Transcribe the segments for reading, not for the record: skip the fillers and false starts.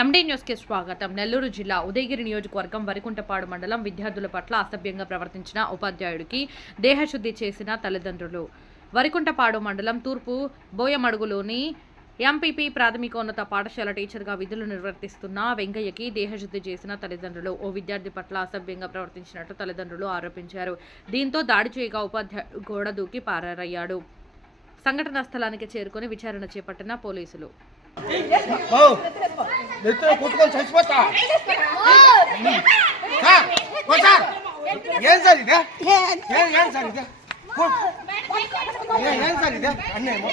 MD news కి స్వాగతం. నెల్లూరు జిల్లా ఉదయగిరి నియోజకవర్గం వరికుంటపాడు మండలం విద్యార్థుల పట్ల అసభ్యంగా ప్రవర్తించిన ఉపాధ్యాయుడికి దేహశుద్ధి చేసిన తల్లిదండ్రులు. వరికుంటపాడు మండలం తూర్పు బోయమడుగులోని ఎంపీపీ ప్రాథమికోన్నత పాఠశాల టీచర్గా విధులు నిర్వర్తిస్తున్న వెంకయ్యకి దేహశుద్ధి చేసిన తల్లిదండ్రులు. ఓ విద్యార్థి పట్ల అసభ్యంగా ప్రవర్తించినట్టు తల్లిదండ్రులు ఆరోపించారు. దీంతో దాడి చేయగా ఉపాధ్యాయుడు గోడ దూకి పారయ్యాడు. సంఘటనా స్థలానికి చేరుకుని విచారణ చేపట్టిన పోలీసులు. కుట్టుకొని చచ్చిపోతా ఏం సార్ ఇదే ఏం సార్ ఇదే ఏం సార్ ఇదే అన్నేమో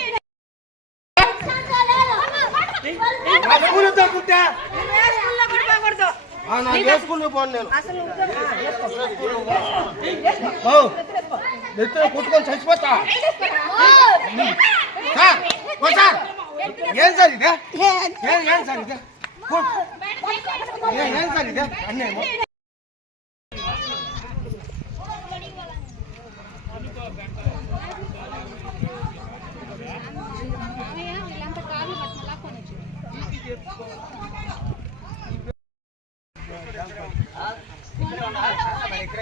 ఇక్కడ